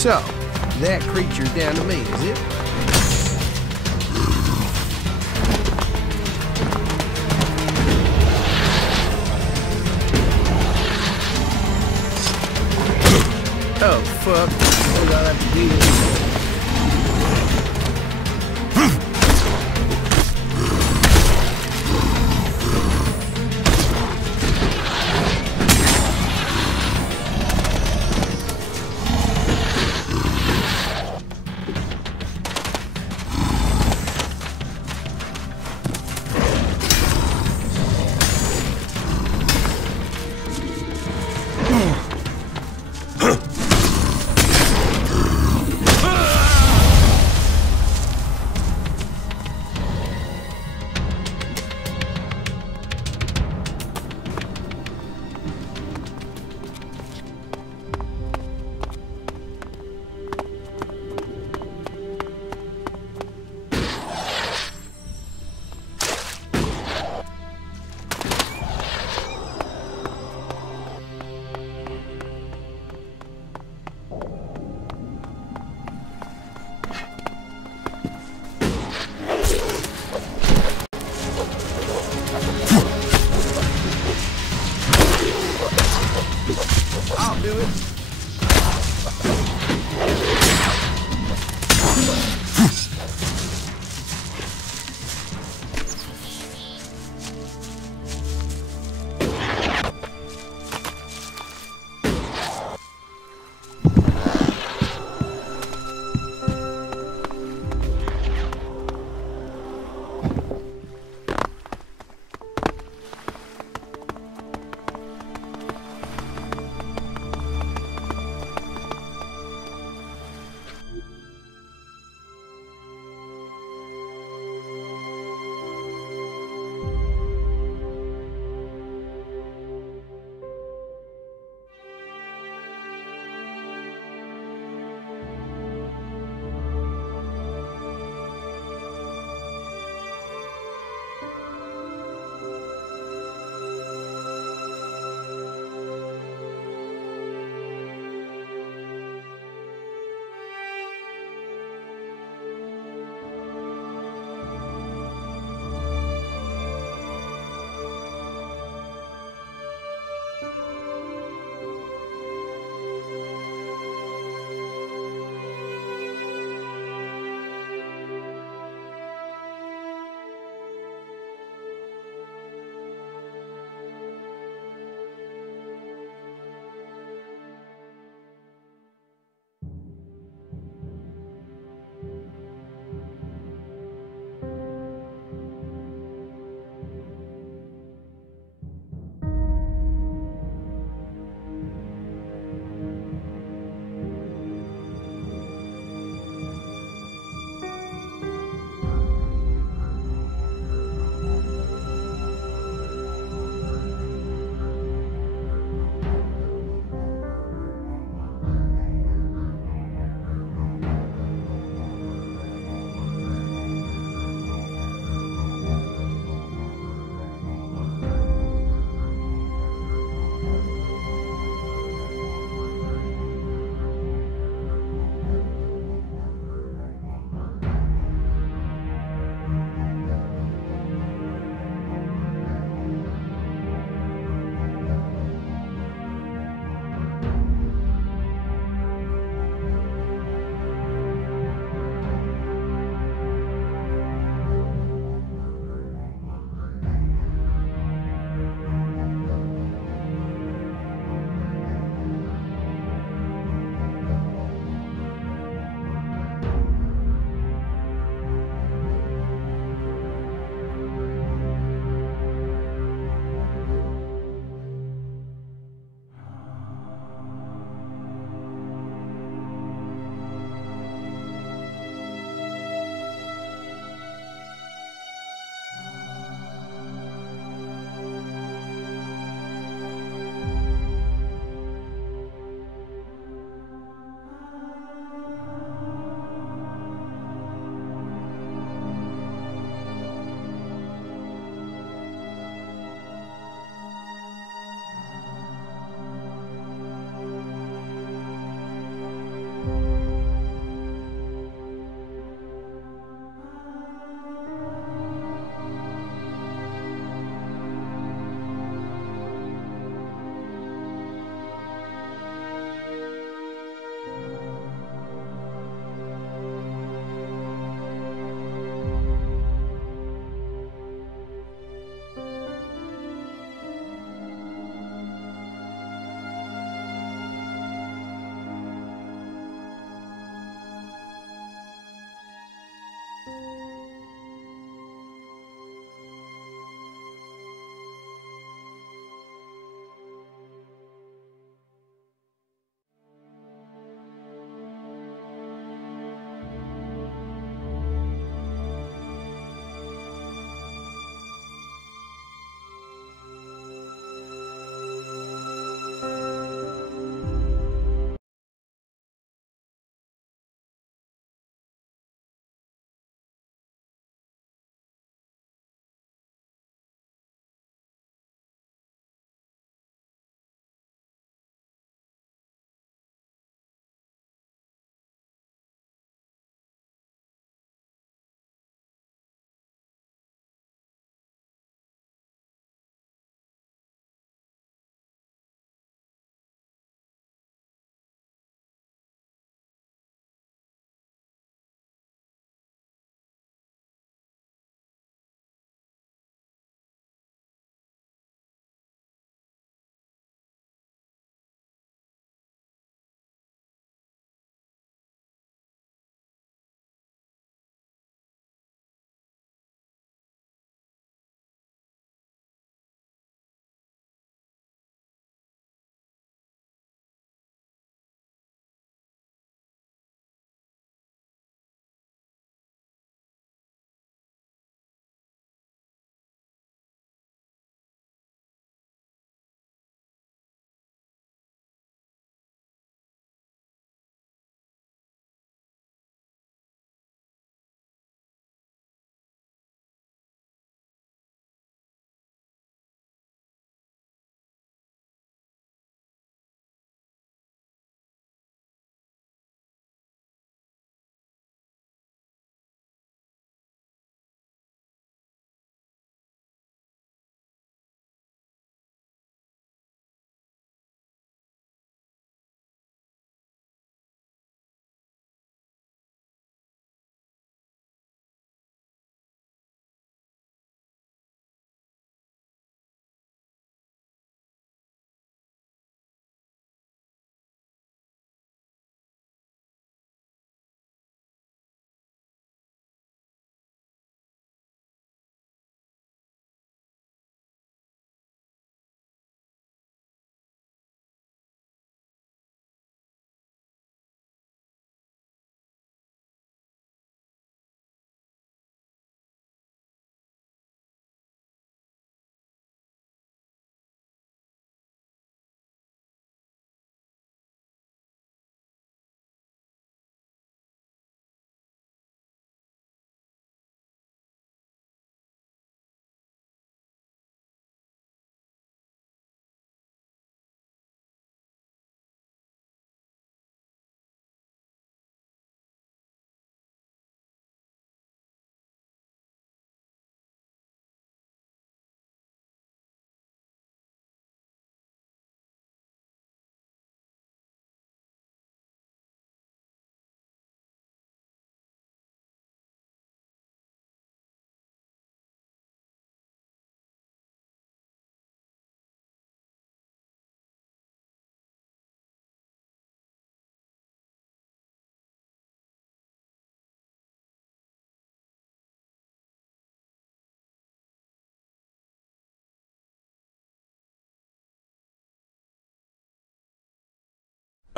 So, that creature's down to me, is it? Oh, fuck. What do I have to do? that'll do it.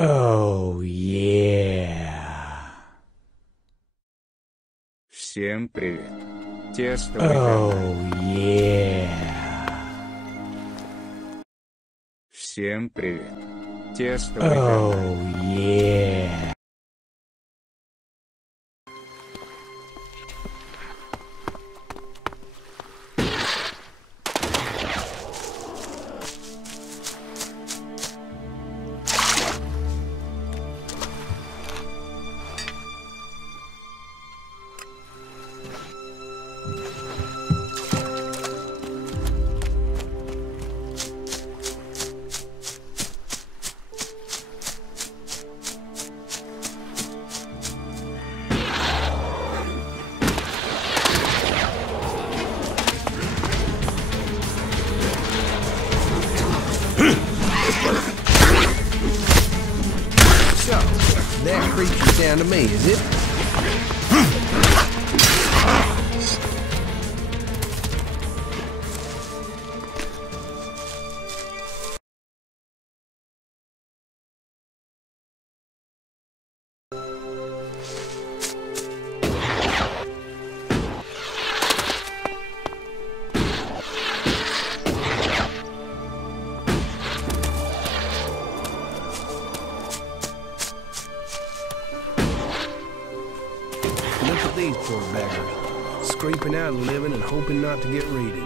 Oh, yeah. Всем привет. Тестовый канал. Oh, yeah. Всем привет. Тестовый канал. Oh, yeah. So, that creature's down to me, is it? Look at these poor beggars, scraping out a living and hoping not to get raided.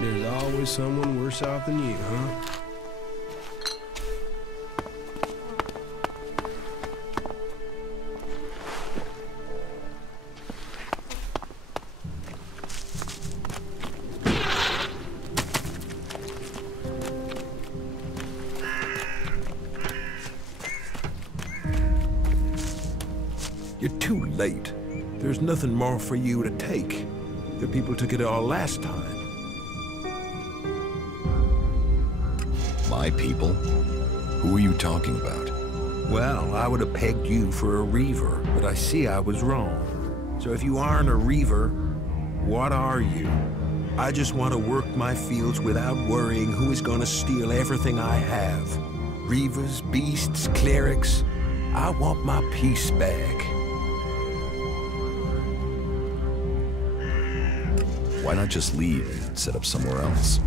There's always someone worse off than you, huh? You're too late. There's nothing more for you to take. The people took it all last time. My people? Who are you talking about? Well, I would have pegged you for a reaver, but I see I was wrong. So if you aren't a reaver, what are you? I just want to work my fields without worrying who is going to steal everything I have. Reavers, beasts, clerics. I want my piece back. Why not just leave and set up somewhere else?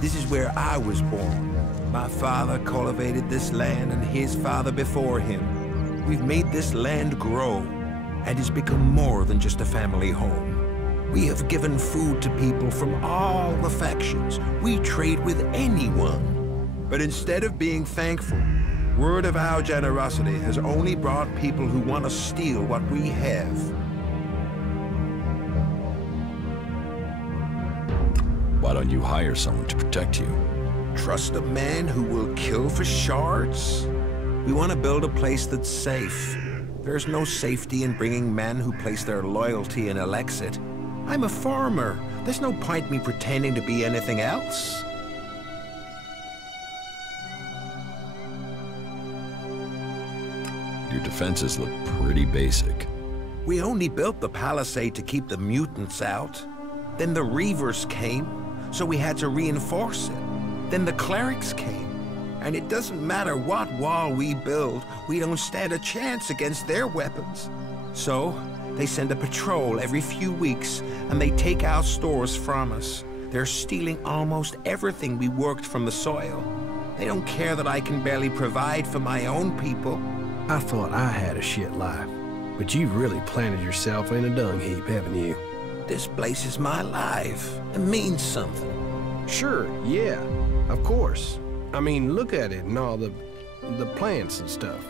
This is where I was born. My father cultivated this land and his father before him. We've made this land grow, and it's become more than just a family home. We have given food to people from all the factions. We trade with anyone. But instead of being thankful, word of our generosity has only brought people who want to steal what we have. Why don't you hire someone to protect you? Trust a man who will kill for shards? We want to build a place that's safe. There's no safety in bringing men who place their loyalty in Elex. I'm a farmer. There's no point me pretending to be anything else. Your defenses look pretty basic. We only built the palisade to keep the mutants out. Then the Reavers came, so we had to reinforce it. Then the clerics came. And it doesn't matter what wall we build, we don't stand a chance against their weapons. So, they send a patrol every few weeks, and they take our stores from us. They're stealing almost everything we worked from the soil. They don't care that I can barely provide for my own people. I thought I had a shit life, but you've really planted yourself in a dung heap, haven't you? This place is my life. It means something. Sure, yeah, of course. I mean, look at it and all the plants and stuff.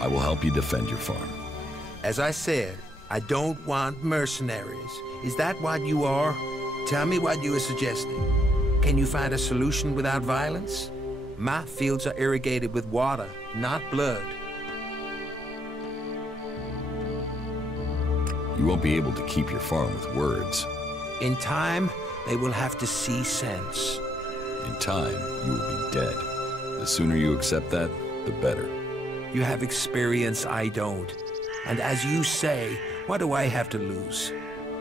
I will help you defend your farm. As I said, I don't want mercenaries. Is that what you are? Tell me what you are suggesting. Can you find a solution without violence? My fields are irrigated with water, not blood. You won't be able to keep your farm with words. In time, they will have to see sense. In time, you will be dead. The sooner you accept that, the better. You have experience I don't. And as you say, what do I have to lose?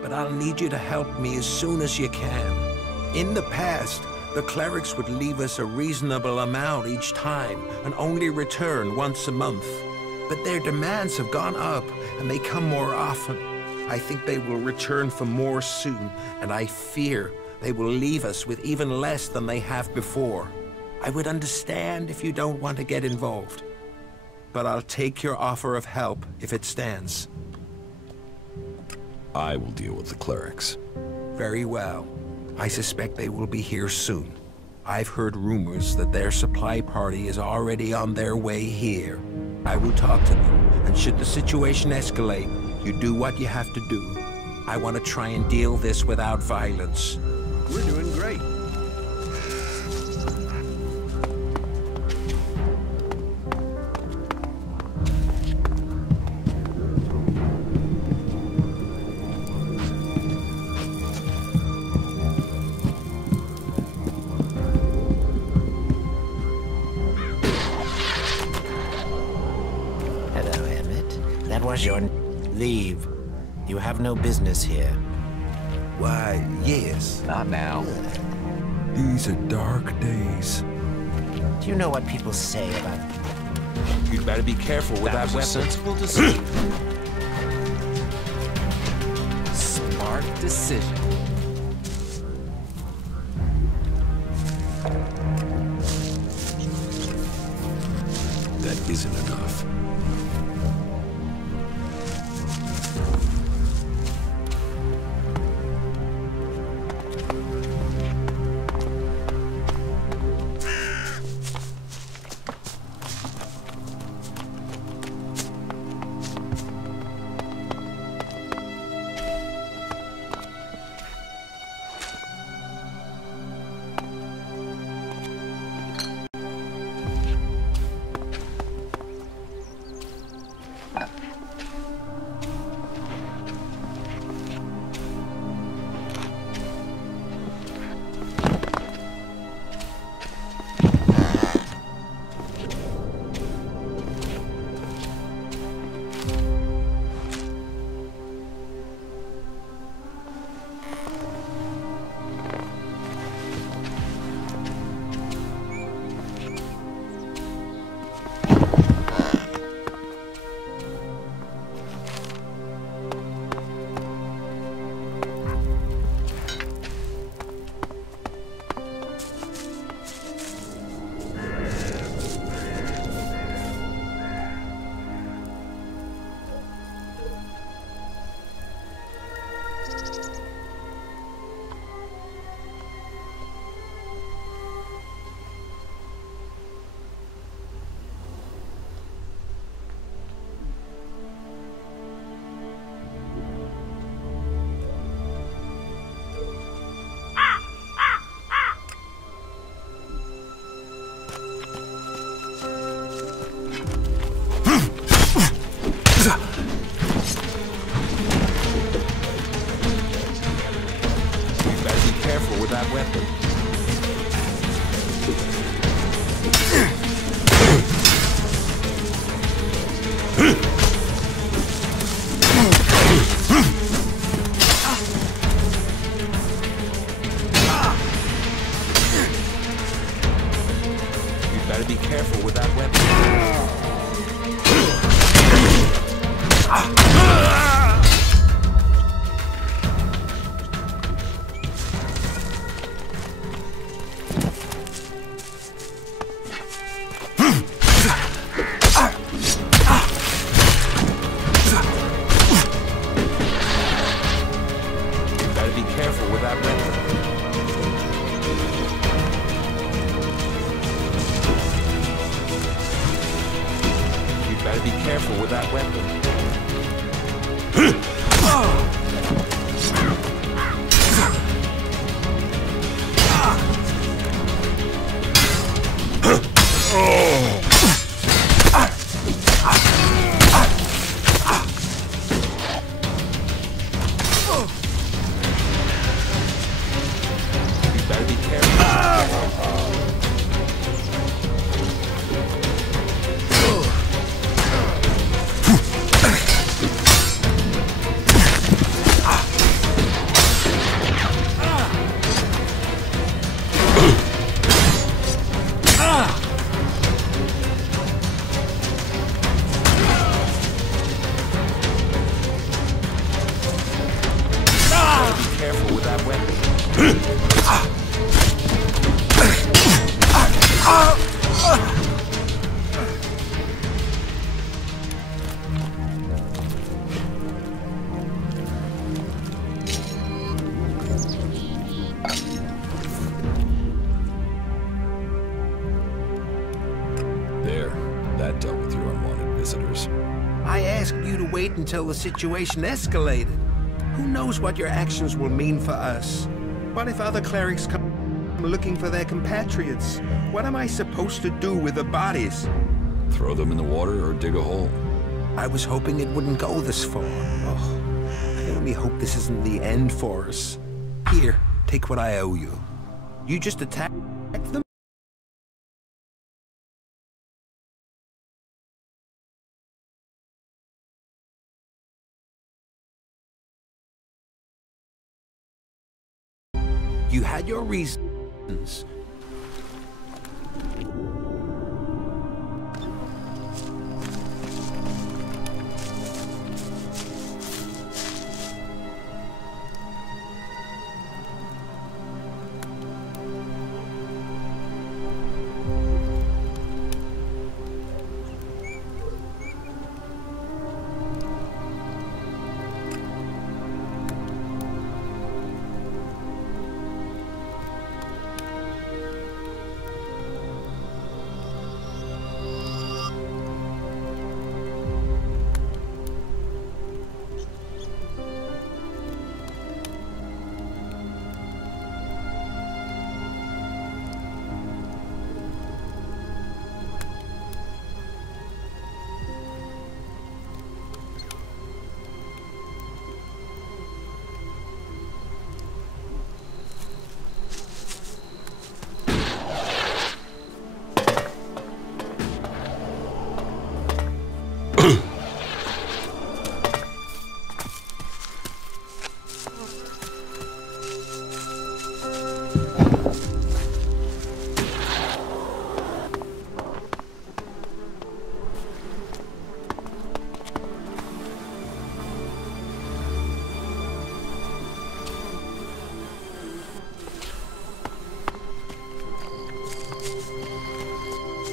But I'll need you to help me as soon as you can. In the past, the clerics would leave us a reasonable amount each time and only return once a month. But their demands have gone up and they come more often. I think they will return for more soon, and I fear they will leave us with even less than they have before. I would understand if you don't want to get involved, but I'll take your offer of help if it stands. I will deal with the clerics. Very well. I suspect they will be here soon. I've heard rumors that their supply party is already on their way here. I will talk to them, and should the situation escalate, you do what you have to do. I want to try and deal this without violence. We're doing great. Hello, Emmett. That was your... Leave. You have no business here. Why, yes. Not now. These are dark days. Do you know what people say about... You'd better be careful with that weapon. sensible decision. Smart decision. That isn't enough. better be careful with that weapon. Until the situation escalated. Who knows what your actions will mean for us? What if other clerics come looking for their compatriots? What am I supposed to do with the bodies? Throw them in the water or dig a hole? I was hoping it wouldn't go this far. Oh, I only hope this isn't the end for us. Here, take what I owe you. You just attack them? You had your reasons.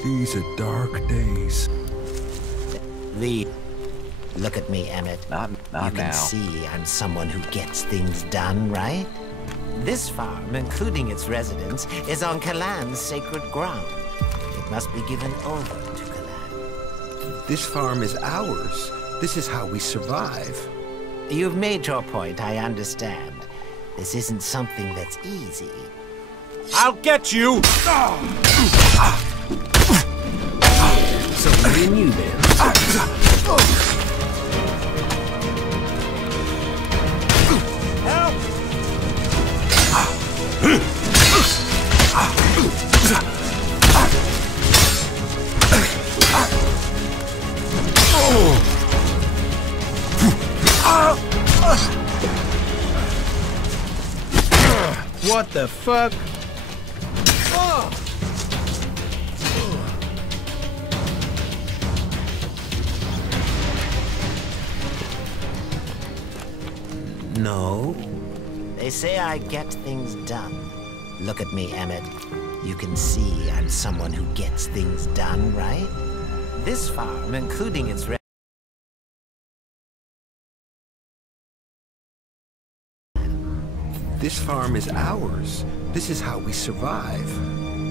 These are dark days. Look at me, Emmett. Not you now. can see I'm someone who gets things done, right? This farm, including its residents, is on Kalan's sacred ground. It must be given over to Kalan. This farm is ours. This is how we survive. You've made your point, I understand. This isn't something that's easy. I'll get you! So me and you then. Help! What the fuck? No. They say I get things done. Look at me, Emmett. You can see I'm someone who gets things done, right? This farm, including its This farm is ours. This is how we survive.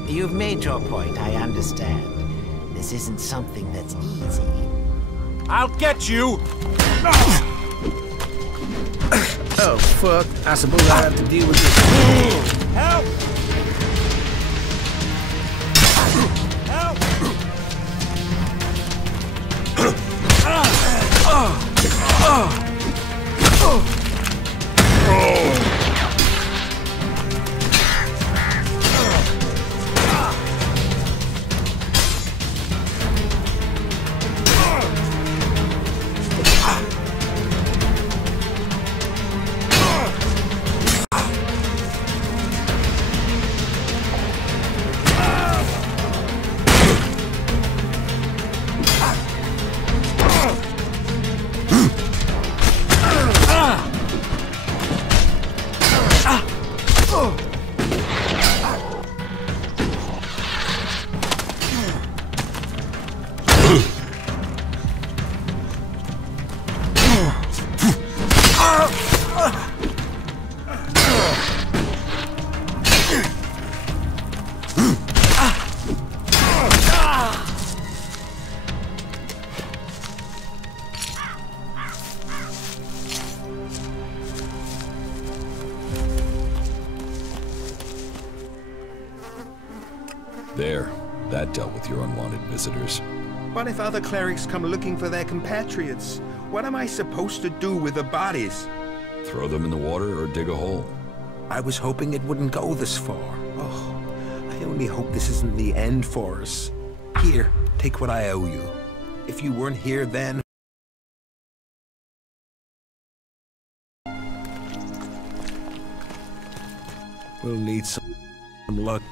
You've made your point, I understand. This isn't something that's easy. I'll get you! Oh, fuck. I suppose I have to deal with this. Help! Help! There. That dealt with your unwanted visitors. What if other clerics come looking for their compatriots? What am I supposed to do with the bodies? Throw them in the water or dig a hole. I was hoping it wouldn't go this far. Oh, I only hope this isn't the end for us. Here, take what I owe you. If you weren't here then... We'll need some luck.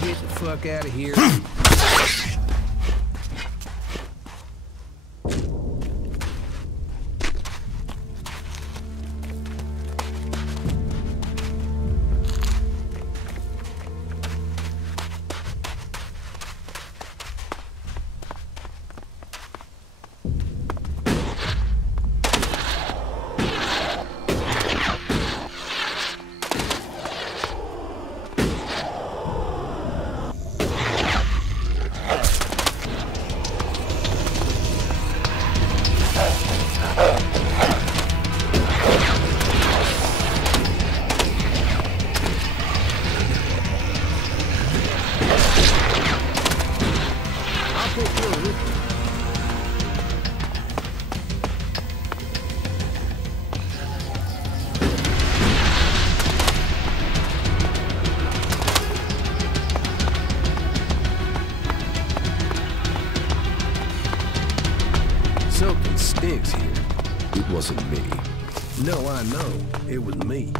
get the fuck out of here? Something stinks here. It wasn't me. No, I know. It was me.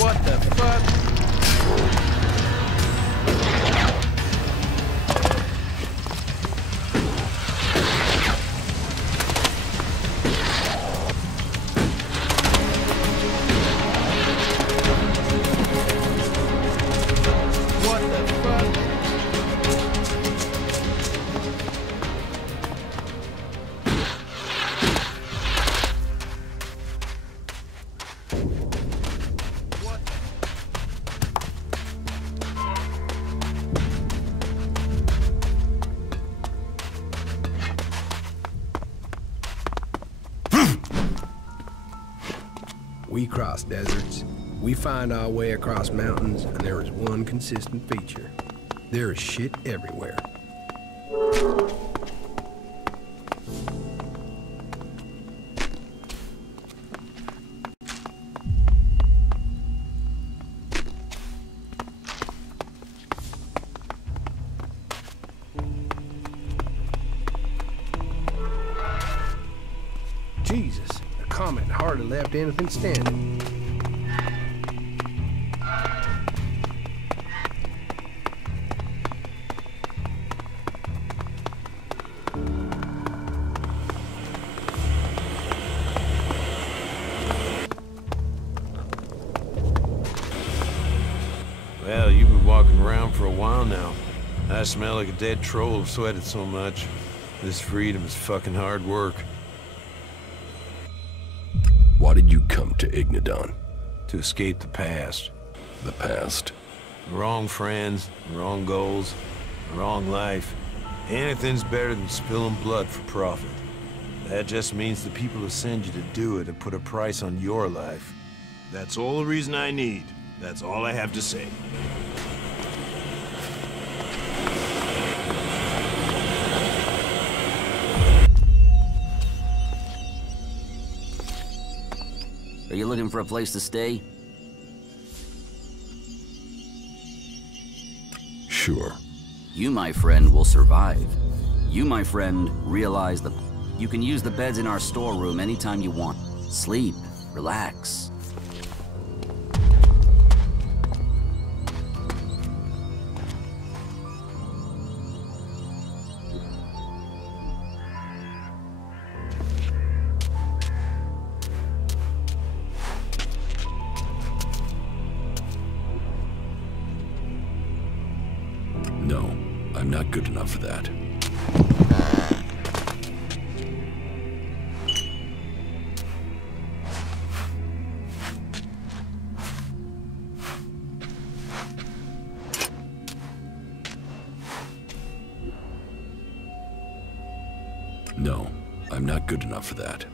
What the fuck? What the fuck? We cross deserts. We find our way across mountains, and there is one consistent feature. There is shit everywhere. Jesus, the comet hardly left anything standing. Well, you've been walking around for a while now. I smell like a dead troll. I've sweated so much. This freedom is fucking hard work. Why did you come to Ignadon? To escape the past. The past? The wrong friends, the wrong goals, the wrong life. Anything's better than spilling blood for profit. That just means the people who send you to do it have put a price on your life. That's all the reason I need. That's all I have to say. Are you looking for a place to stay? Sure. You, my friend, will survive. You, my friend, realize that you can use the beds in our storeroom anytime you want. Sleep, relax. No, I'm not good enough for that. No, I'm not good enough for that.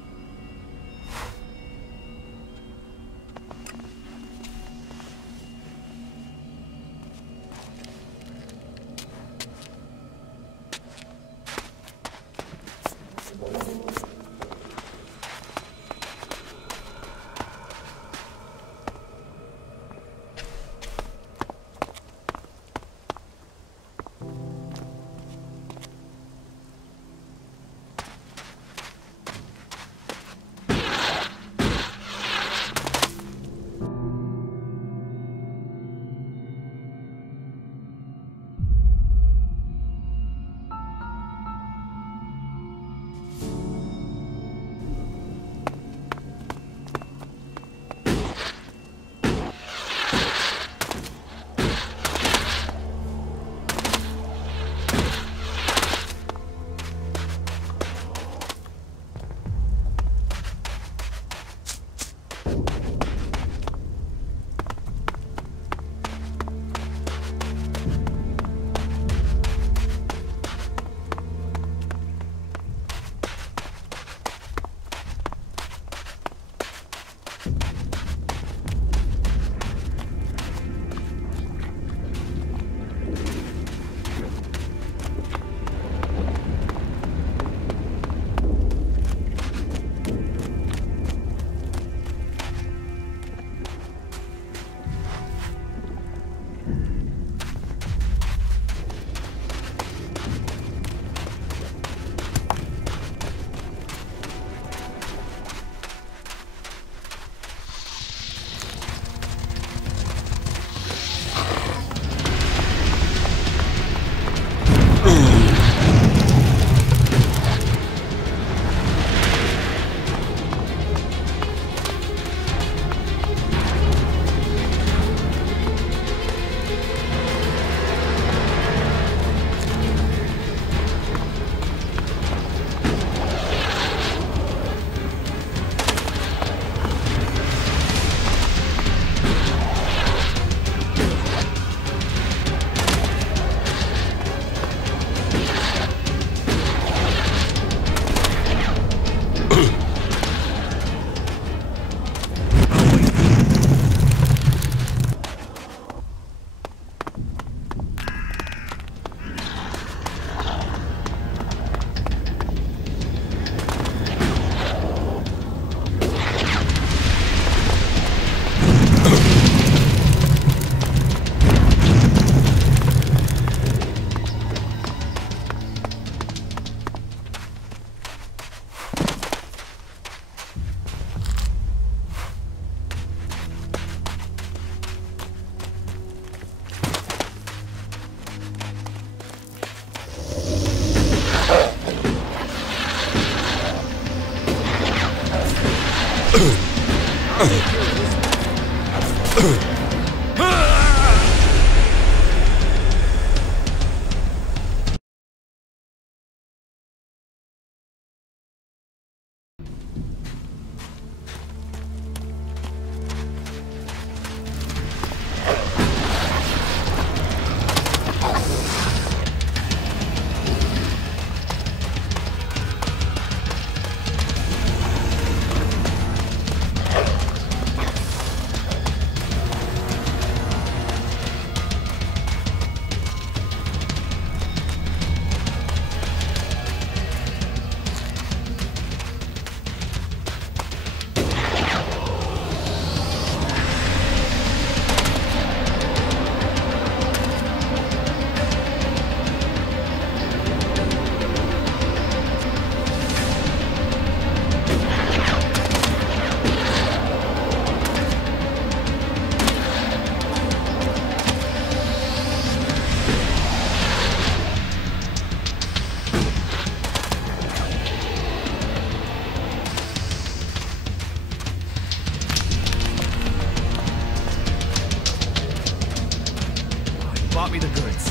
bought me the goods.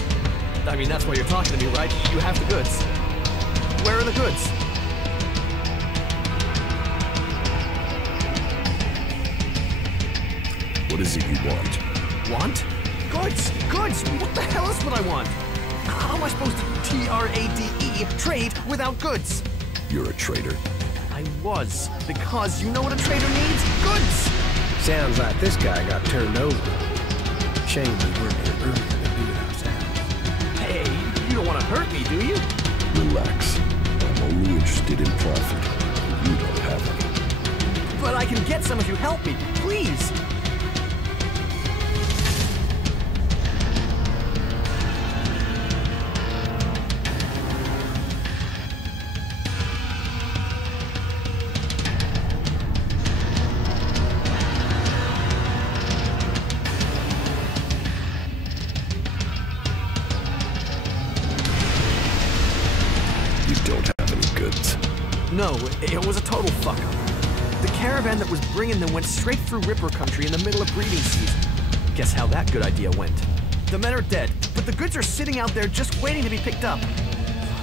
I mean, that's why you're talking to me, right? You have the goods. Where are the goods? What is it you want? Want? Goods! Goods! What the hell is what I want? How am I supposed to TRADE trade without goods? You're a traitor. I was, because you know what a trader needs? Goods! Sounds like this guy got turned over. Shame we weren't here earlier to do it ourselves. Hey, you don't want to hurt me, do you? Relax. I'm only interested in profit. You don't have any. But I can get some if you help me, please! You don't have any goods. No, it was a total fuck-up. The caravan that was bringing them went straight through Ripper country in the middle of breeding season. Guess how that good idea went. The men are dead, but the goods are sitting out there just waiting to be picked up.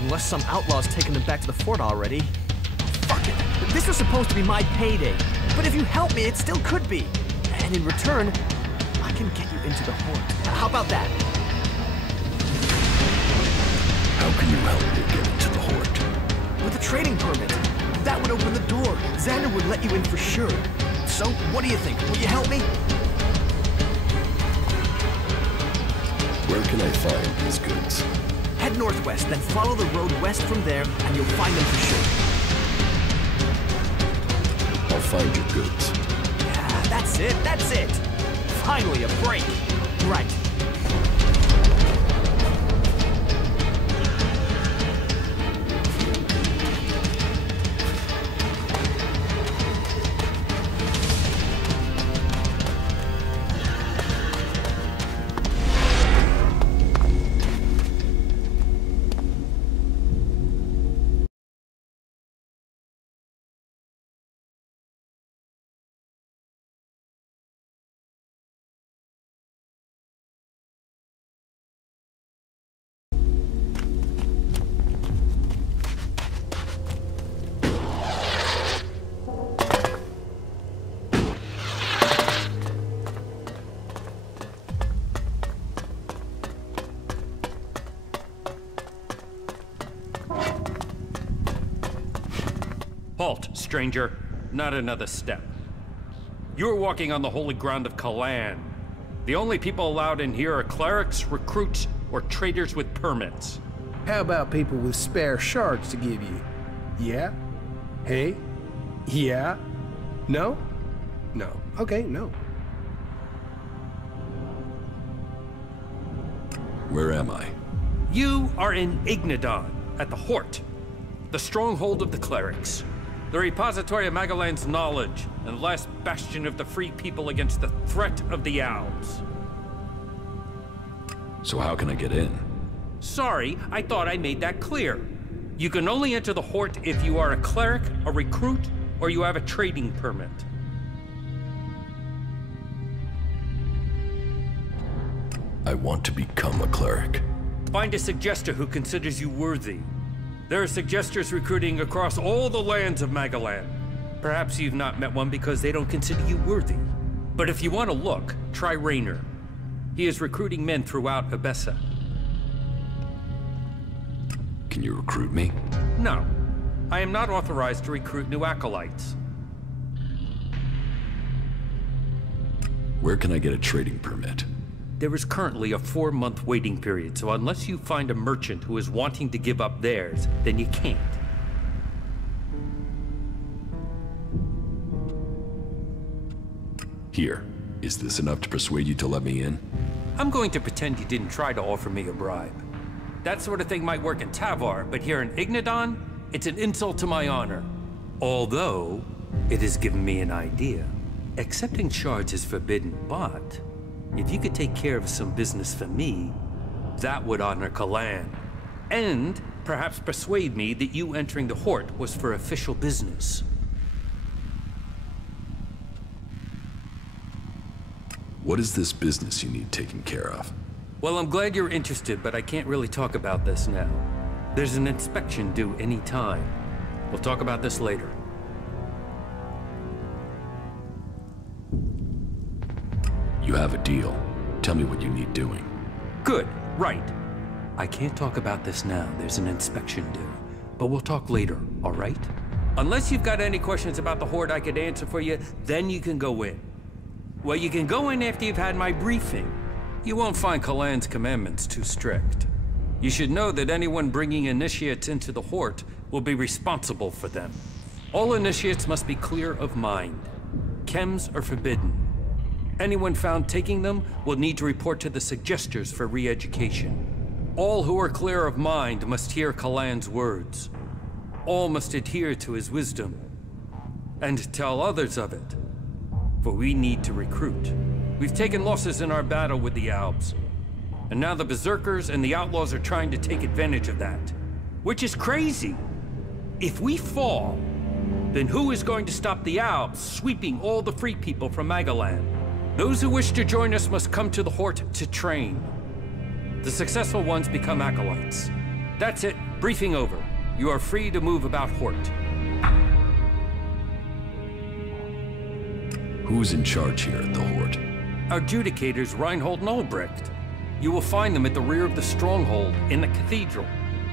Unless some outlaw's taken them back to the fort already. Fuck it. This was supposed to be my payday. But if you help me, it still could be. And in return, I can get you into the fort. How about that? How can you help me get into the Horde? With a trading permit. That would open the door. Xander would let you in for sure. So, what do you think? Will you help me? Where can I find these goods? Head northwest, then follow the road west from there, and you'll find them for sure. I'll find your goods. Yeah, that's it, that's it! Finally, a break! Right. Halt, stranger. Not another step. You're walking on the holy ground of Kalan. The only people allowed in here are clerics, recruits, or traders with permits. How about people with spare shards to give you? Yeah? Hey? Yeah? No? No. Okay, no. Where am I? You are in Ignadon, at the Hort, the stronghold of the clerics, the repository of Magalan's knowledge, and last bastion of the free people against the threat of the Owls. So how can I get in? Sorry, I thought I made that clear. You can only enter the Hort if you are a cleric, a recruit, or you have a trading permit. I want to become a cleric. Find a suggester who considers you worthy. There are suggesters recruiting across all the lands of Magalan. Perhaps you've not met one because they don't consider you worthy. But if you want to look, try Raynor. He is recruiting men throughout Abessa. Can you recruit me? No. I am not authorized to recruit new acolytes. Where can I get a trading permit? There is currently a 4-month waiting period, so unless you find a merchant who is wanting to give up theirs, then you can't. Here. Is this enough to persuade you to let me in? I'm going to pretend you didn't try to offer me a bribe. That sort of thing might work in Tavar, but here in Ignadon, it's an insult to my honor. Although, it has given me an idea. Accepting shards is forbidden, but if you could take care of some business for me, that would honor Kalan. And perhaps persuade me that you entering the Hort was for official business. What is this business you need taken care of? Well, I'm glad you're interested, but I can't really talk about this now. There's an inspection due any time. We'll talk about this later. You have a deal. Tell me what you need doing. Good, right. I can't talk about this now. There's an inspection due. But we'll talk later, all right? Unless you've got any questions about the Horde I could answer for you, then you can go in. Well, you can go in after you've had my briefing. You won't find Kalan's commandments too strict. You should know that anyone bringing initiates into the Horde will be responsible for them. All initiates must be clear of mind. Chems are forbidden. Anyone found taking them will need to report to the Suggestors for re-education. All who are clear of mind must hear Kalan's words. All must adhere to his wisdom, and tell others of it. For we need to recruit. We've taken losses in our battle with the Albs, and now the Berserkers and the Outlaws are trying to take advantage of that. Which is crazy. If we fall, then who is going to stop the Albs sweeping all the free people from Magaland? Those who wish to join us must come to the Horde to train. The successful ones become acolytes. That's it. Briefing over. You are free to move about Horde. Who's in charge here at the Horde? Our adjudicators, Reinhold and Albrecht. You will find them at the rear of the stronghold in the cathedral.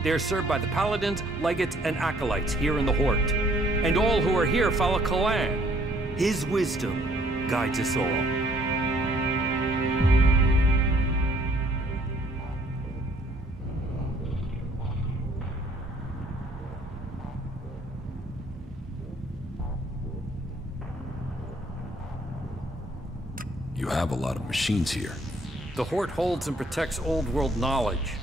They are served by the paladins, legates, and acolytes here in the Horde. And all who are here follow Kalan. His wisdom guides us all. You have a lot of machines here. The Horde holds and protects old world knowledge.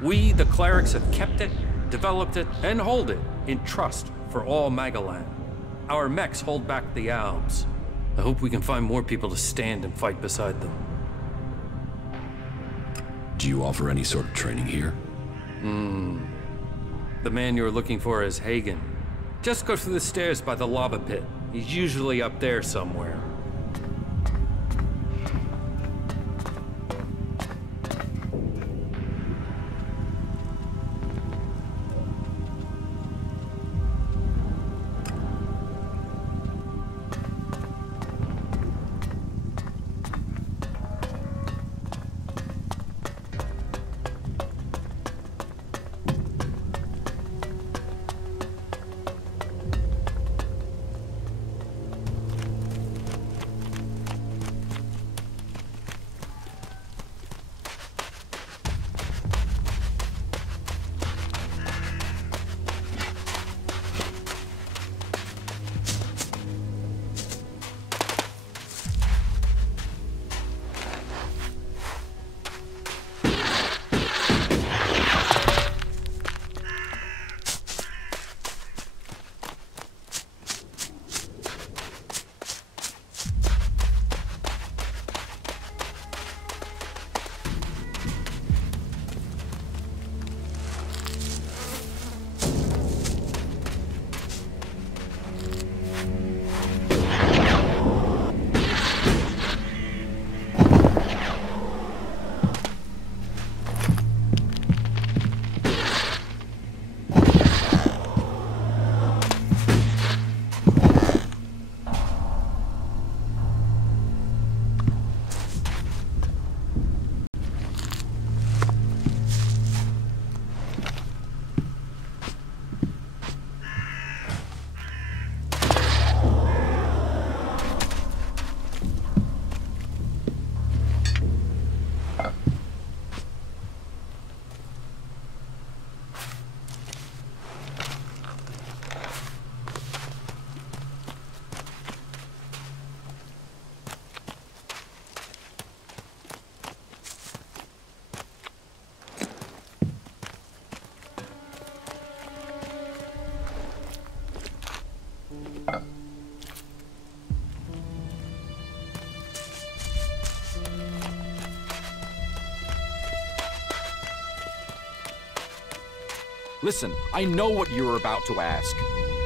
We, the clerics, have kept it, developed it, and hold it in trust for all Magaland. Our mechs hold back the Albs. I hope we can find more people to stand and fight beside them. Do you offer any sort of training here? The man you're looking for is Hagen. Just go through the stairs by the lava pit. He's usually up there somewhere. Listen, I know what you're about to ask.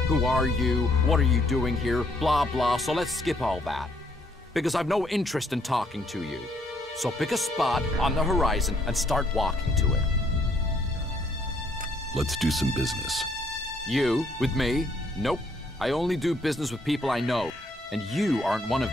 Who are you? What are you doing here? Blah, blah, so let's skip all that. Because I've no interest in talking to you. So pick a spot on the horizon and start walking to it. Let's do some business. You? With me? Nope. I only do business with people I know. And you aren't one of...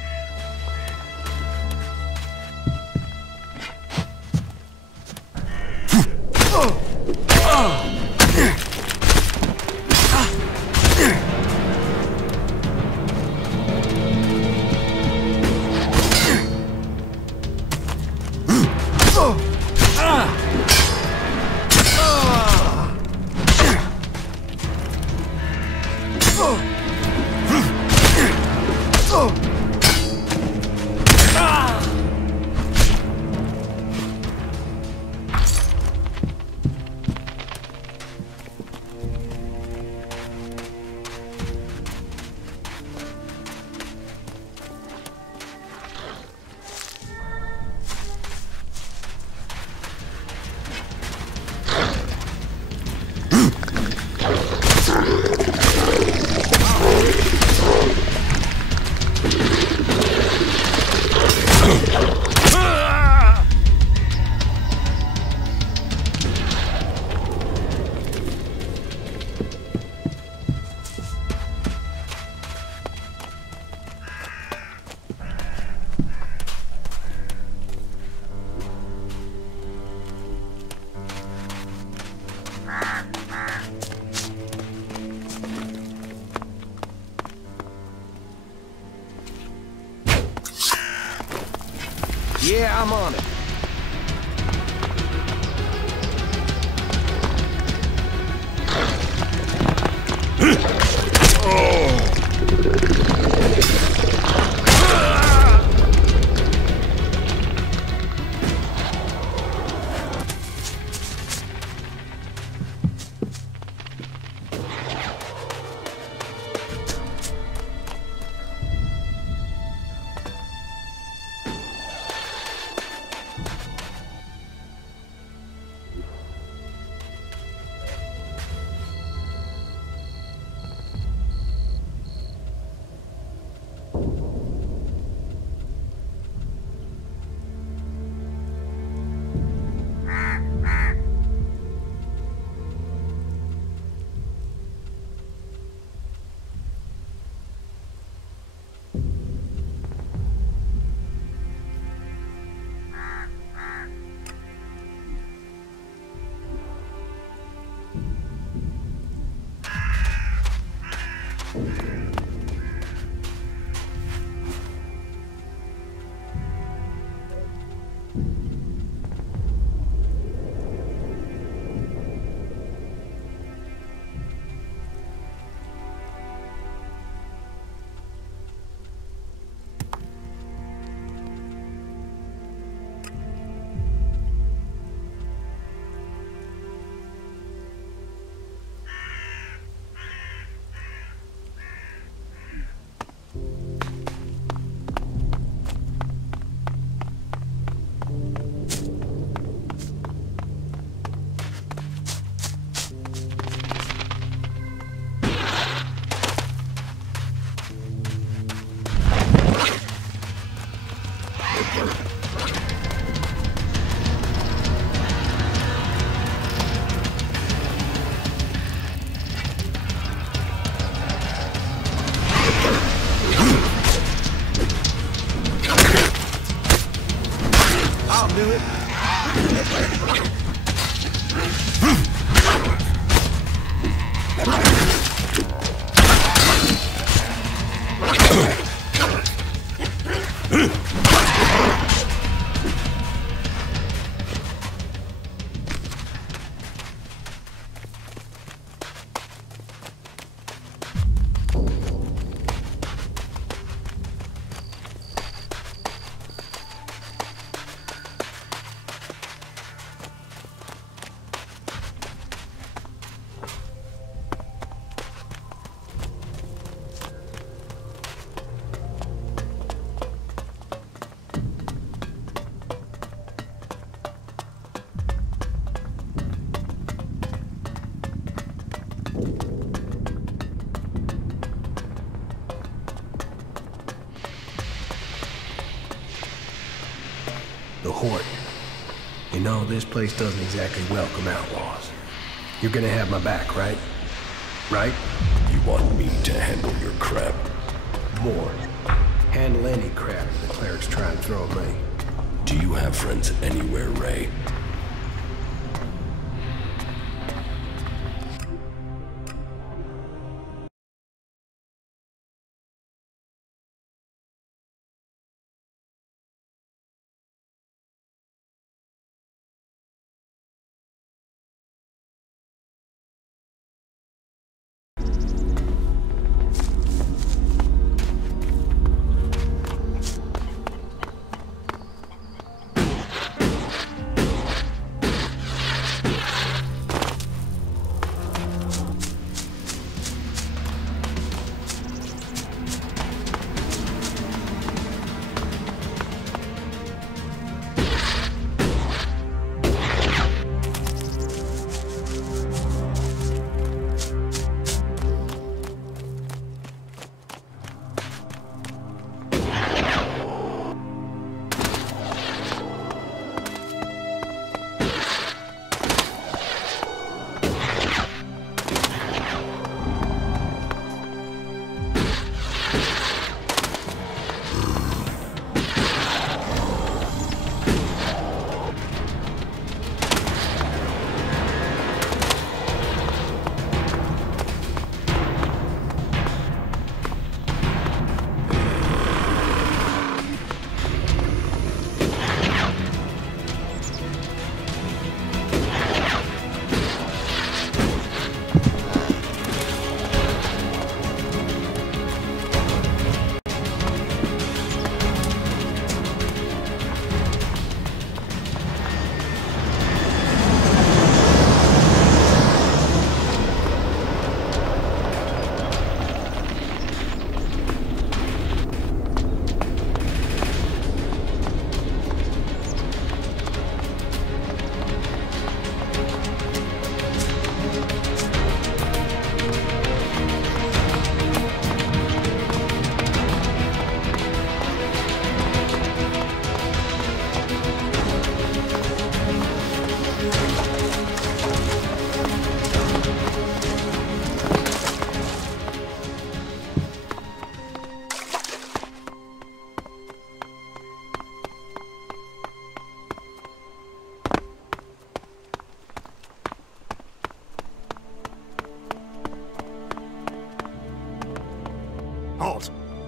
Yeah, I'm on it. The Horde. You know, this place doesn't exactly welcome outlaws. You're gonna have my back, right? Right? You want me to handle your crap? More. Handle any crap the clerics try and throw at me. Do you have friends anywhere, Ray?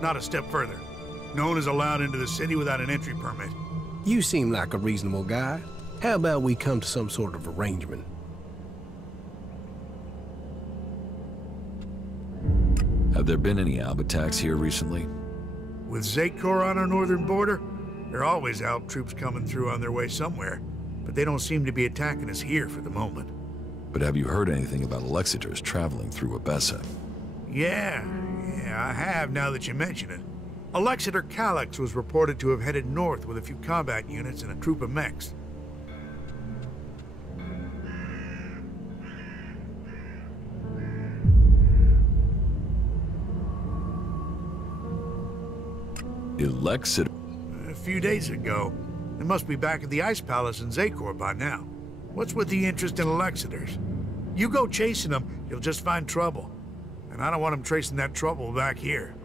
not a step further. No one is allowed into the city without an entry permit. You seem like a reasonable guy. How about we come to some sort of arrangement? Have there been any Alb attacks here recently? With Zakor on our northern border, there are always Alb troops coming through on their way somewhere, but they don't seem to be attacking us here for the moment. But have you heard anything about Alexiters traveling through Abessa? Yeah, I have now that you mention it. Alexiter Calyx was reported to have headed north with a few combat units and a troop of mechs. Elexiter? A few days ago. They must be back at the Ice Palace in Zakor by now. What's with the interest in Alexiters? You go chasing them, you'll just find trouble. And I don't want them tracing that trouble back here.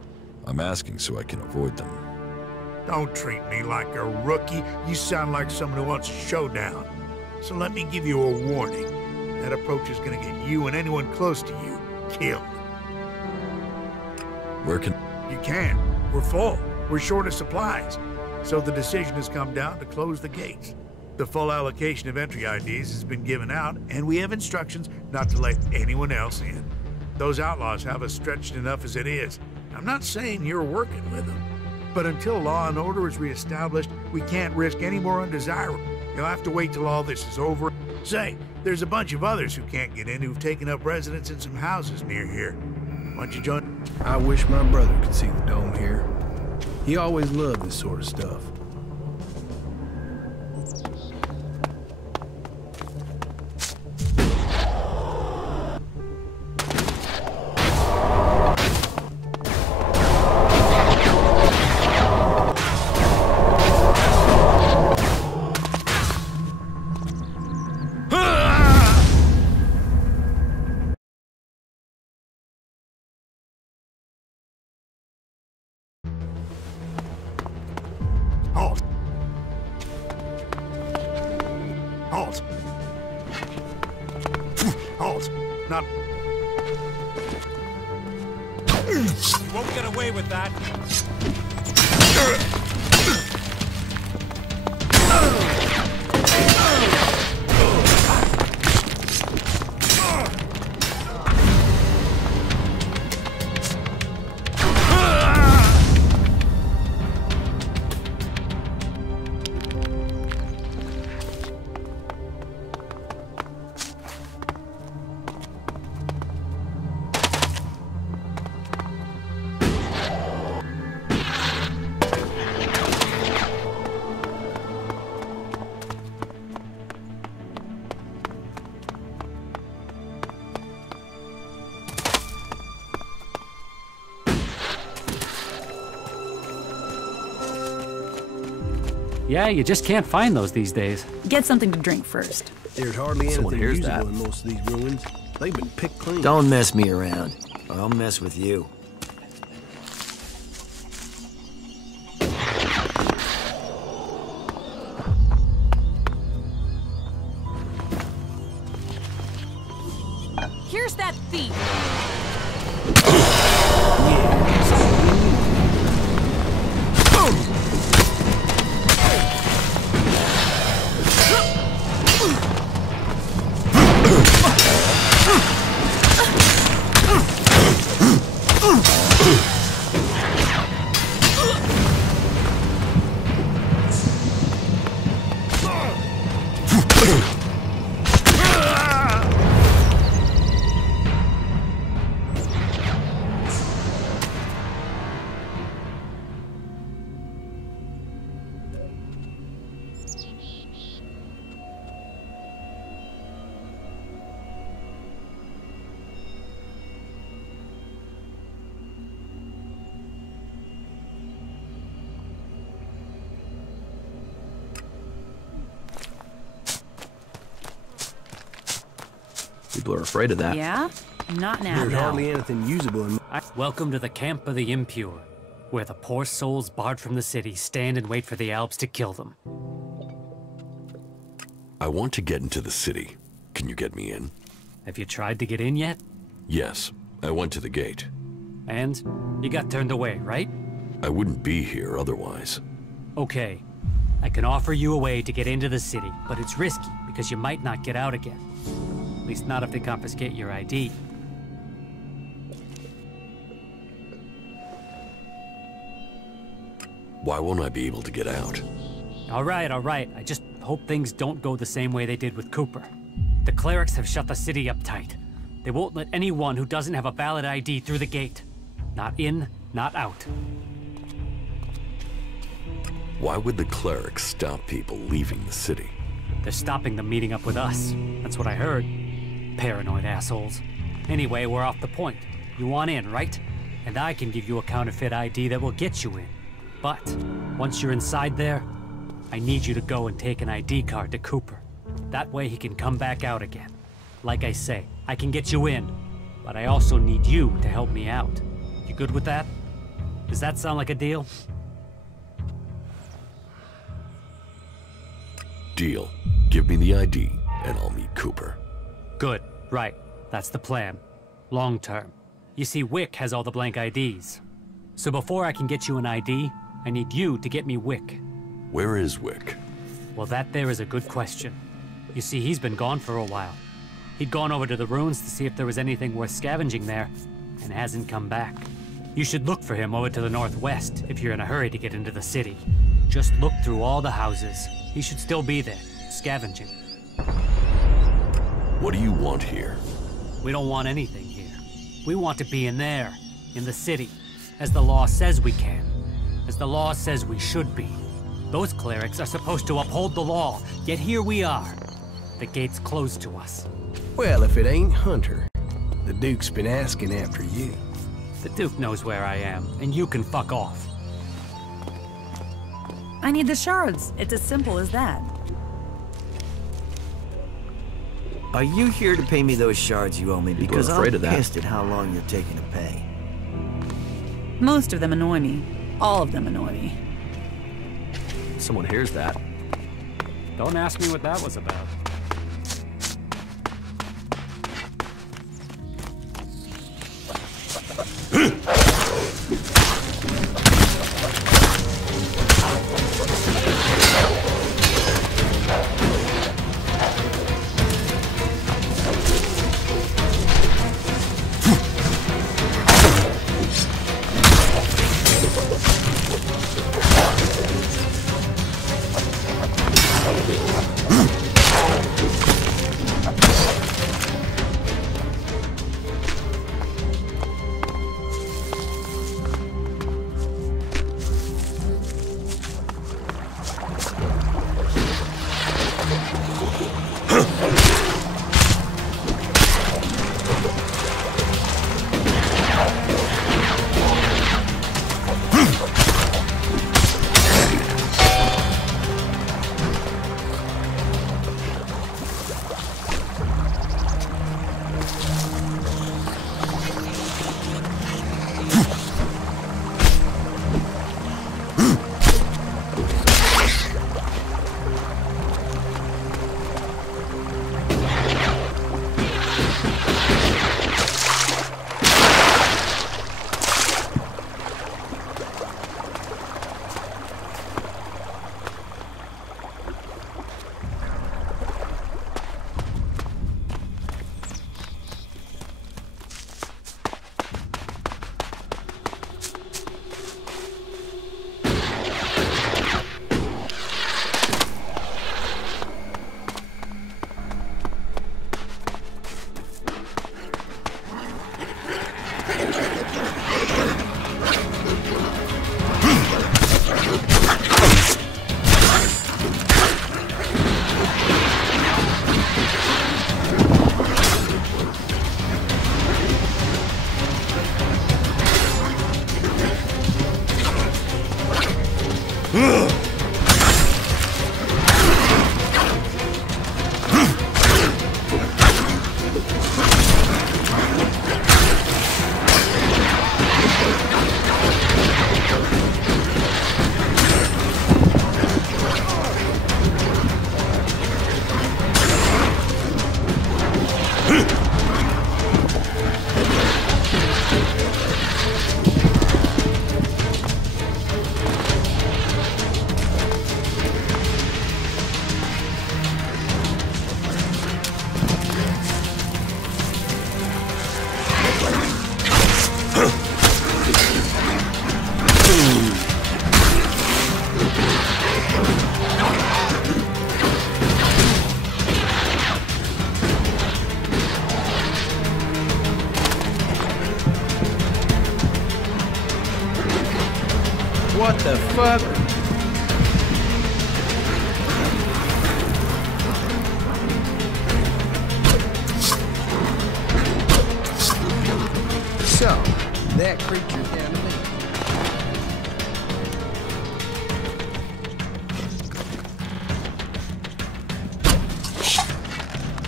I'm asking so I can avoid them. Don't treat me like a rookie. You sound like someone who wants a showdown. So let me give you a warning. That approach is gonna get you and anyone close to you killed. Where can... You can't. We're full. We're short of supplies. So the decision has come down to close the gates. The full allocation of entry IDs has been given out, and we have instructions not to let anyone else in. Those outlaws have us stretched enough as it is. I'm not saying you're working with them, but until law and order is reestablished, we can't risk any more undesirable. You'll have to wait till all this is over. Say, there's a bunch of others who can't get in who've taken up residence in some houses near here. Why don't you join? I wish my brother could see the dome here. He always loved this sort of stuff. Halt! Halt! Halt! Not... You won't get away with that. Yeah, you just can't find those these days. Get something to drink first. There's hardly Someone anything hears usable that. in most of these ruins. They've been picked clean. Don't mess me around, or I'll mess with you. Here's that thief. People are afraid of that. Yeah? Not now. There's hardly anything usable in... Welcome to the camp of the impure, where the poor souls barred from the city stand and wait for the Alps to kill them. I want to get into the city. Can you get me in? Have you tried to get in yet? Yes. I went to the gate. And you got turned away, right? I wouldn't be here otherwise. Okay. I can offer you a way to get into the city, but it's risky because you might not get out again. At least not if they confiscate your ID. Why won't I be able to get out? All right. I just hope things don't go the same way they did with Cooper. The clerics have shut the city up tight. They won't let anyone who doesn't have a valid ID through the gate. Not in, not out. Why would the clerics stop people leaving the city? They're stopping them meeting up with us. That's what I heard. Paranoid assholes. Anyway, we're off the point. You want in, right? And I can give you a counterfeit ID that will get you in. But once you're inside there, I need you to go and take an ID card to Cooper. That way he can come back out again. Like I say, I can get you in, but I also need you to help me out. You good with that? Does that sound like a deal? Deal. Give me the ID, and I'll meet Cooper. Good. Right. That's the plan. Long term. You see, Wick has all the blank IDs. So before I can get you an ID, I need you to get me Wick. Where is Wick? Well, that there is a good question. You see, he's been gone for a while. He'd gone over to the ruins to see if there was anything worth scavenging there, and hasn't come back. You should look for him over to the northwest if you're in a hurry to get into the city. Just look through all the houses. He should still be there, scavenging. What do you want here? We don't want anything here. We want to be in there, in the city, as the law says we can, as the law says we should be. Those clerics are supposed to uphold the law, yet here we are. The gate's closed to us. Well, if it ain't Hunter, the Duke's been asking after you. The Duke knows where I am, and you can fuck off. I need the shards. It's as simple as that. Are you here to pay me those shards you owe me? Because I'm afraid of that. pissed at how long you're taking to pay. Most of them annoy me. All of them annoy me. Someone hears that. Don't ask me what that was about. motherfucker. So, that creature's down to me.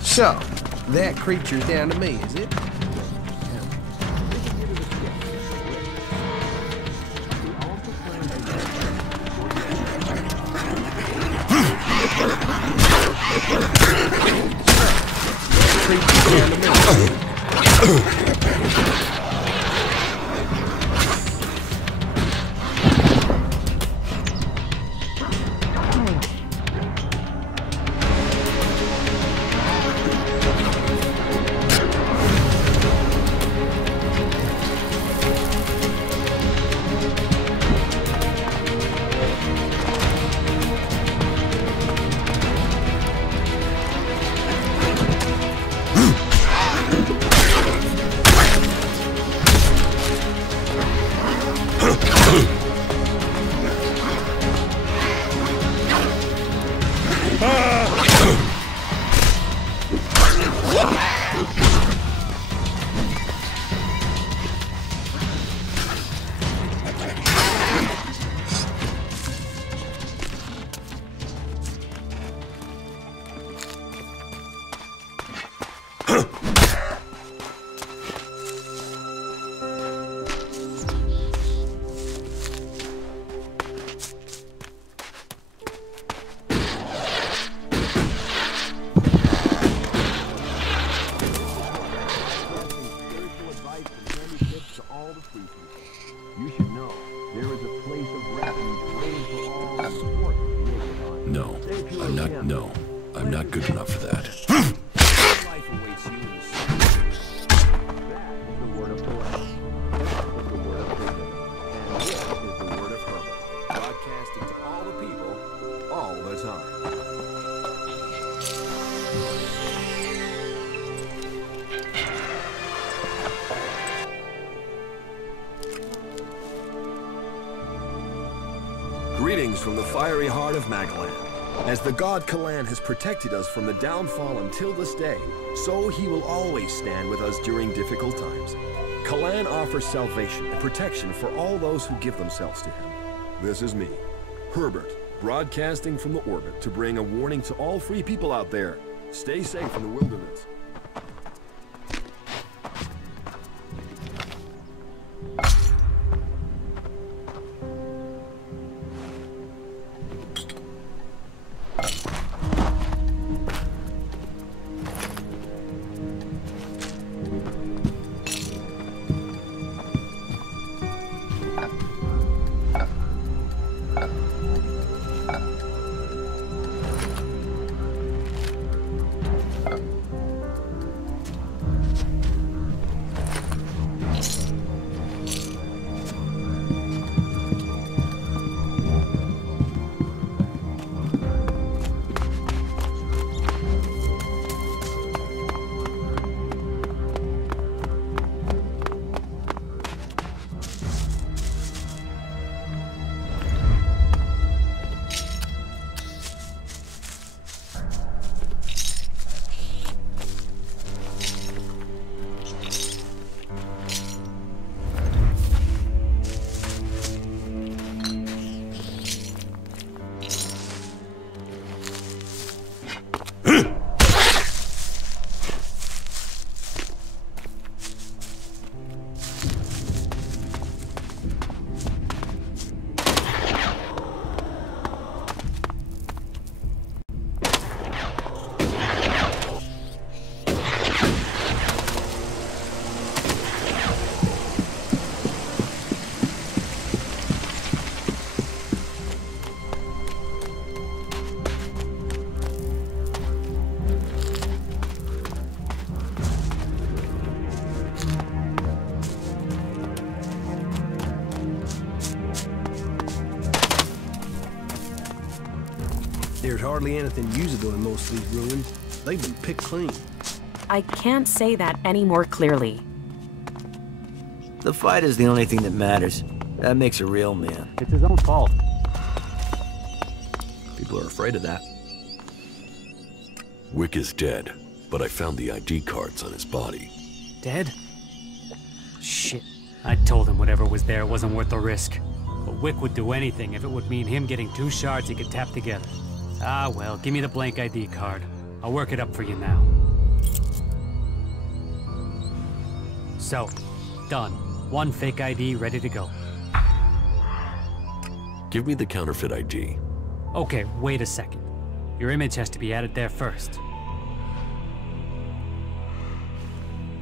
So, that creature's down to me, is it? Creature's down to me. No, I'm not good enough for that. Broadcasting to all the people, all the time. Greetings from the fiery heart of Magalan. As the god Kalan has protected us from the downfall until this day, so he will always stand with us during difficult times. Kalan offers salvation and protection for all those who give themselves to him. This is me, Herbert, broadcasting from the orbit to bring a warning to all free people out there. Stay safe in the wilderness. There's hardly anything usable in most of these ruins. They've been picked clean. I can't say that any more clearly. The fight is the only thing that matters. That makes a real man. It's his own fault. People are afraid of that. Wick is dead, but I found the ID cards on his body. Dead? Shit. I told him whatever was there wasn't worth the risk. But Wick would do anything if it would mean him getting 2 shards he could tap together. Ah well, give me the blank ID card. I'll work it up for you now. So, done. 1 fake ID ready to go. Give me the counterfeit ID. Okay, wait a second. Your image has to be added there first.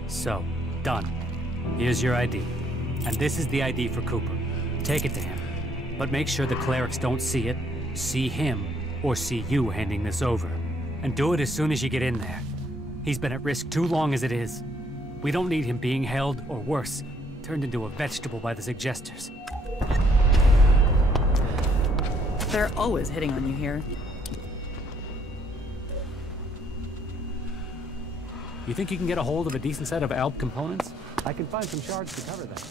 So, done. Here's your ID. And this is the ID for Cooper. Take it to him. But make sure the clerics don't see it, see him, or see you handing this over. And do it as soon as you get in there. He's been at risk too long as it is. We don't need him being held, or worse, turned into a vegetable by the suggesters. They're always hitting on you here. You think you can get a hold of a decent set of ALP components? I can find some shards to cover that.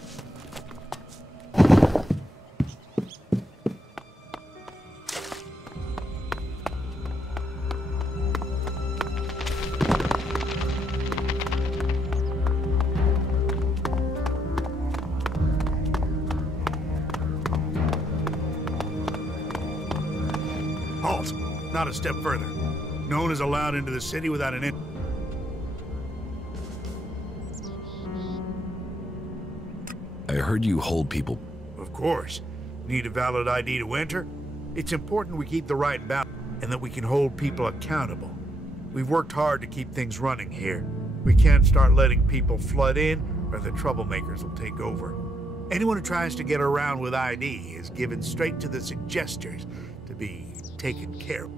Halt! Not a step further. No one is allowed into the city without an I heard you hold people. Of course. Need a valid ID to enter? It's important we keep the right balance and that we can hold people accountable. We've worked hard to keep things running here. We can't start letting people flood in or the troublemakers will take over. Anyone who tries to get around with ID is given straight to the suggesters to be taken care of.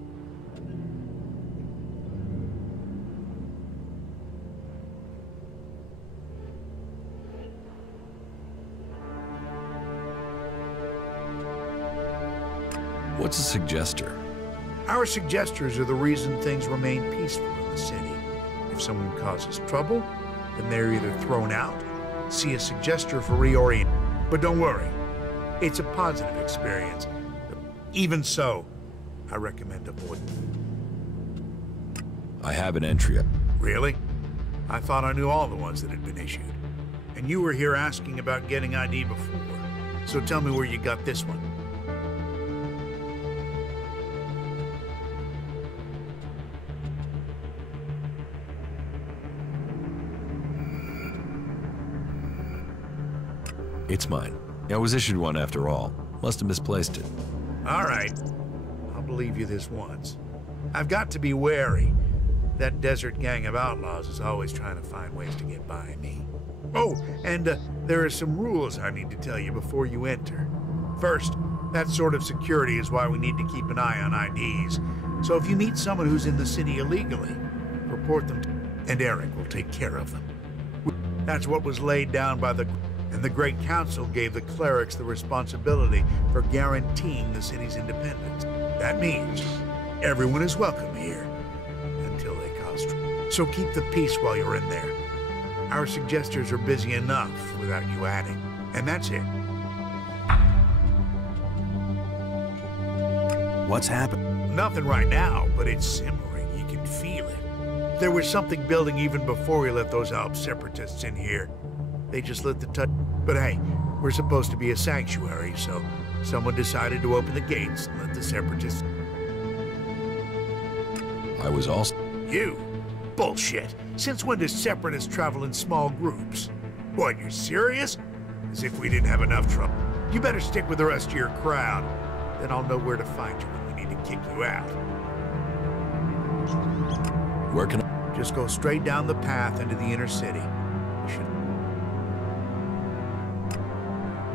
What's a suggester? Our suggesters are the reason things remain peaceful in the city. If someone causes trouble, then they're either thrown out, see a suggester for reorient. But don't worry, it's a positive experience. Even so, I recommend avoiding. I have an entry. Really? I thought I knew all the ones that had been issued. And you were here asking about getting ID before. So tell me where you got this one. It's mine. I was issued one after all. Must have misplaced it. All right. I'll believe you this once. I've got to be wary. That desert gang of outlaws is always trying to find ways to get by me. Oh, and there are some rules I need to tell you before you enter. First, that sort of security is why we need to keep an eye on IDs. So if you meet someone who's in the city illegally, report them to, and Eric will take care of them. That's what was laid down by the... And the Great Council gave the clerics the responsibility for guaranteeing the city's independence. That means everyone is welcome here until they cause trouble. So keep the peace while you're in there. Our suggesters are busy enough without you adding. And that's it. What's happened? Nothing right now, but it's simmering. You can feel it. There was something building even before we let those Alp separatists in here. They just lit the touch. But hey, we're supposed to be a sanctuary, so someone decided to open the gates and let the separatists... I was also... You? Bullshit. Since when do separatists travel in small groups? What, you're serious? As if we didn't have enough trouble. You better stick with the rest of your crowd. Then I'll know where to find you when we need to kick you out. Where can I... Just go straight down the path into the inner city. You should...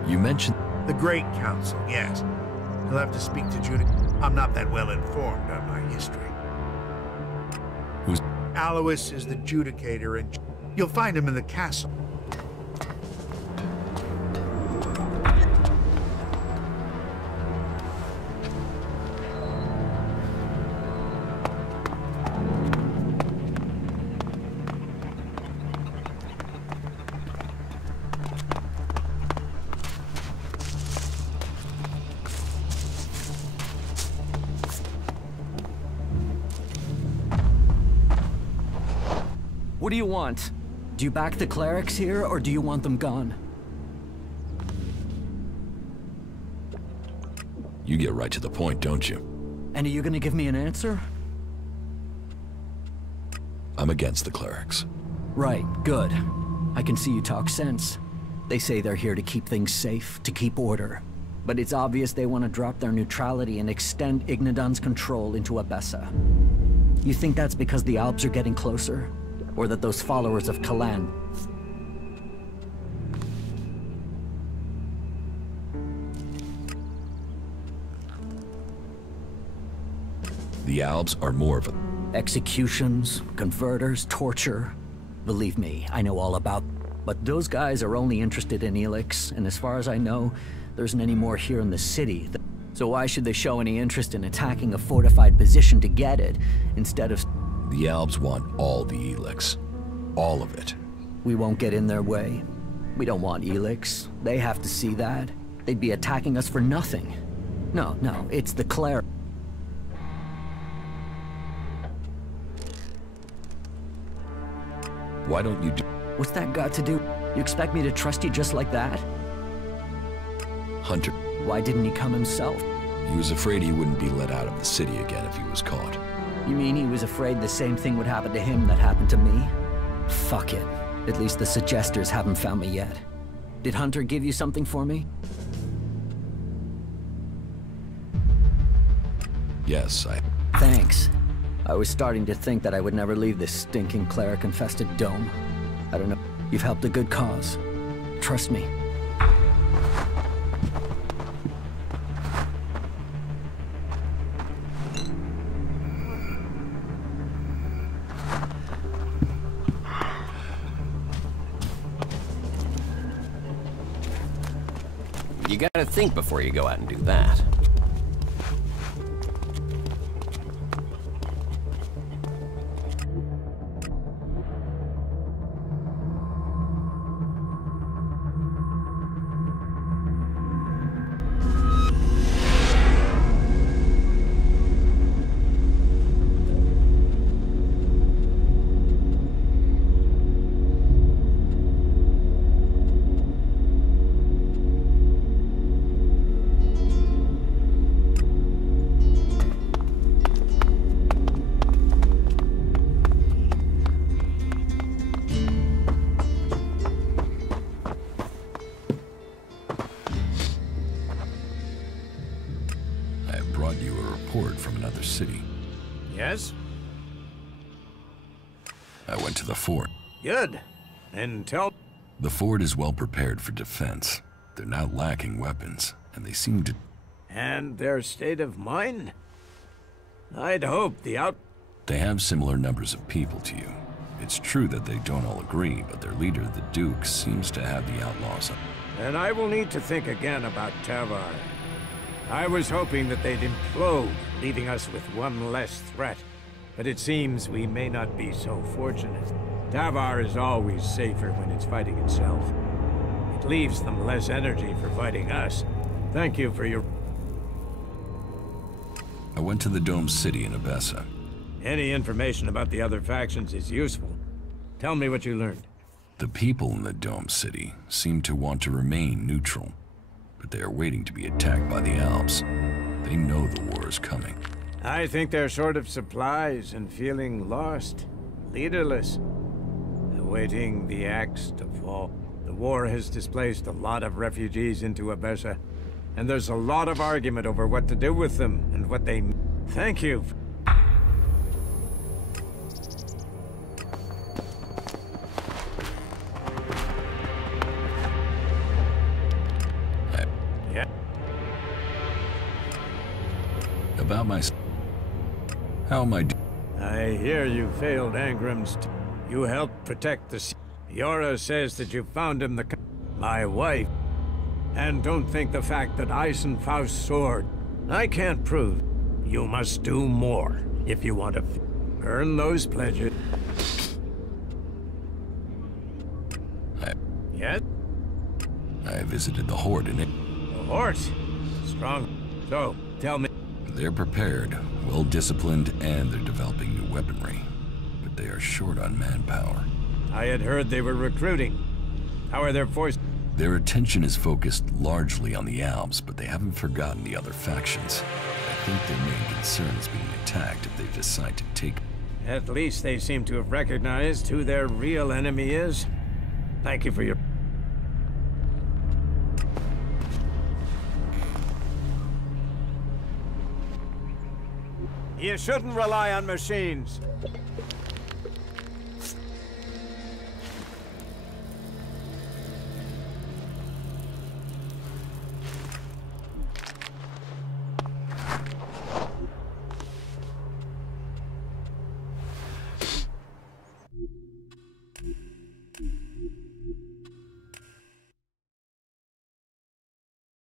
You mentioned... The Great Council, yes. You'll have to speak to Judy. I'm not that well informed on my history. Who's... Alois is the Judicator, and you'll find him in the castle. What do you want? Do you back the clerics here, or do you want them gone? You get right to the point, don't you? And are you gonna give me an answer? I'm against the clerics. Right, good. I can see you talk sense. They say they're here to keep things safe, to keep order. But it's obvious they want to drop their neutrality and extend Ignadon's control into Abessa. You think that's because the Alps are getting closer? Or that those followers of Kalan... The Alps are more of a... Executions, converters, torture. Believe me, I know all about... But those guys are only interested in Elex, and as far as I know, there isn't any more here in the city. So why should they show any interest in attacking a fortified position to get it, instead of... The Alps want all the Elex. All of it. We won't get in their way. We don't want Elex. They have to see that. They'd be attacking us for nothing. No, it's the cleric. Why don't you do... What's that got to do? You expect me to trust you just like that? Hunter. Why didn't he come himself? He was afraid he wouldn't be let out of the city again if he was caught. You mean he was afraid the same thing would happen to him that happened to me? Fuck it. At least the suggesters haven't found me yet. Did Hunter give you something for me? Yes, Thanks. I was starting to think that I would never leave this stinking cleric-infested dome. I don't know. You've helped a good cause. Trust me. You gotta think before you go out and do that. City. Yes? I went to the fort. Good. And tell... The fort is well prepared for defense. They're not lacking weapons, and they seem to... And their state of mind? I'd hope the They have similar numbers of people to you. It's true that they don't all agree, but their leader, the Duke, seems to have the outlaws up. And I will need to think again about Tavar. I was hoping that they'd implode, leaving us with one less threat. But it seems we may not be so fortunate. Tavar is always safer when it's fighting itself. It leaves them less energy for fighting us. Thank you for your... I went to the Dome City in Abessa. Any information about the other factions is useful. Tell me what you learned. The people in the Dome City seem to want to remain neutral, but they are waiting to be attacked by the Alps. They know the war is coming. I think they're short of supplies and feeling lost, leaderless, awaiting the axe to fall. The war has displaced a lot of refugees into Abessa, and there's a lot of argument over what to do with them and what they... Thank you. Yeah. About my... How am I doing? I hear you failed Angram's... You helped protect the... Yora says that you found him my wife. And don't think the fact that Eisenfaust's sword... I can't prove. You must do more if you want to earn those pledges. Yes? I visited the Horde in it. The horse? Strong. So, tell me... They're prepared, well-disciplined, and they're developing new weaponry. But they are short on manpower. I had heard they were recruiting. How are their forces? Their attention is focused largely on the Alps, but they haven't forgotten the other factions. I think their main concern is being attacked if they decide to take... At least they seem to have recognized who their real enemy is. Thank you for your... You shouldn't rely on machines.